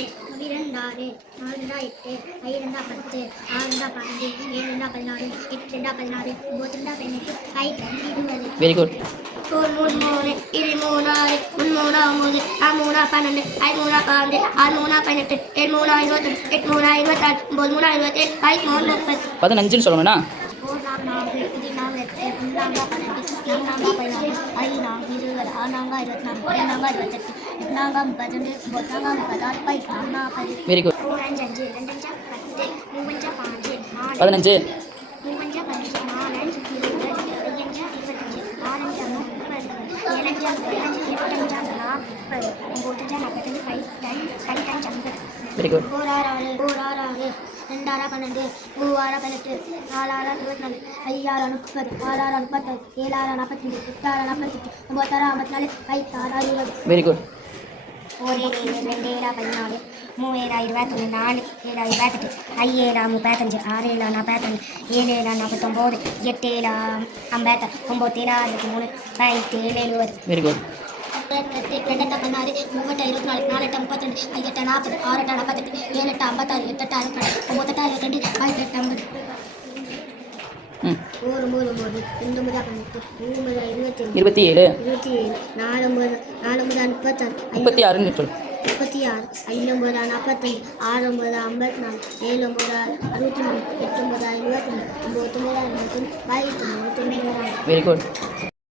ஆறு இரண்டாறு நாலுடா எட்டு ஐரெண்டா பத்து ஆறுண்டா பன்னெண்டு ஏழுண்டா பதினாறு எட்டு ரெண்டா பதினாறு ஒம்பது ரெண்டா பதினெட்டு ஐந்து இருபது. வெரி குட் ஒரு மூணு மூணு இரு மூணாறு முன் மூணா ஒம்பது ஆறு மூணா பன்னெண்டு ஐ மூணா பன்னெண்டு ஆறு மூணா பதினெட்டு ஏழு மூணா இருபத்தெட்டு எட்டு மூணா இருபத்தாறு ஒம்பது மூணா இருபத்தேழு ஐ மூணு முப்பது. பதினஞ்சுன்னு சொல்லணும்னா? மூணாம் நான்கு இது நாங்கள் ஒன்றாம் பன்னெண்டு நான்காம் பதினாறு ஐந்தாம் இருபது ஆறாம் இருபத்தி நாலு இரண்டாம் இருபத்தெட்டு. ஒம்பது நாங்கா முப்பத்தாறு பை நாம் நாற்பது வெரி குட் ஓர் அஞ்சு அஞ்சு ரெண்டு அஞ்சா பத்து மூவஞ்சா பாஞ்சு நாலு. பதினஞ்சு. மூவஞ்சா பதினஞ்சு நாலஞ்சு இருபது ஐயஞ்சா இருபத்தஞ்சு ஆறஞ்சா முப்பது. ஏழஞ்சா பதினஞ்சு ஐம்பது வெரி குட் ஓராறு ஆறு ஓராறு ஆறு ரெண்டாறா பன்னெண்டு. மூவாறா பதினெட்டு. நாலாறா இருபத்தி நாலு ஐயாறா முப்பது. ஆறாறா முப்பத்தாறு. ஏழாறா நாற்பத்தஞ்சு. எட்டாறா நாற்பத்தெட்டு. ஒம்பத்தாறா ஐம்பத்தி நாலு ஐந்தாறா இருபது வெரி குட் ஒரு ஏழு ரெண்டு ஏழா பதினாலு மூவேழா இருபத்தொன்று நாலு ஏழா இருபத்தெட்டு ஐஏழா முப்பத்தஞ்சு ஆறு ஏழா நாற்பத்தஞ்சு ஏழு ஏழா நாற்பத்தொம்போது எட்டு ஏழா ஐம்பத்தாறு ஒம்பது ஏழா அறுபத்தி மூணு பத்து ஏழு எழுபது. வெரி குட் எட்டு ரெண்டெட்டா பதினாறு மூவெட்டா இருபத்தி நாலு நாலெட்டா முப்பத்திரெண்டு ஐயெட்டா நாற்பது ஆறெட்டா நாற்பத்தெட்டு ஏழெட்டா ஐம்பத்தாறு எட்டெட்டா அறுபத்தி ஒம்பத்தெட்டா ஐம்பத்தெட்டு ஐம்பது ம் மூணு மூணு மூணு ரெண்டு முதல் பன்னெண்டு மூணு முதல் இருபத்தி ஏழு இருபத்தி ஏழு நாலு முதல் நாலு முதல் முப்பத்தாறு முப்பத்தி ஆறுன்னு சொல்லு. முப்பத்தி ஆறு ஐந்து ஒன்பது நாற்பத்தஞ்சு ஆறு ஒன்பது ஐம்பத்தி நாலு ஏழு ஒன்பது அறுபத்தி மூணு எட்டு ஒன்பது இருபத்தி மூணு ஒம்பது ஒன்பது ஆயிரத்தி ஒன்பது வெரி குட்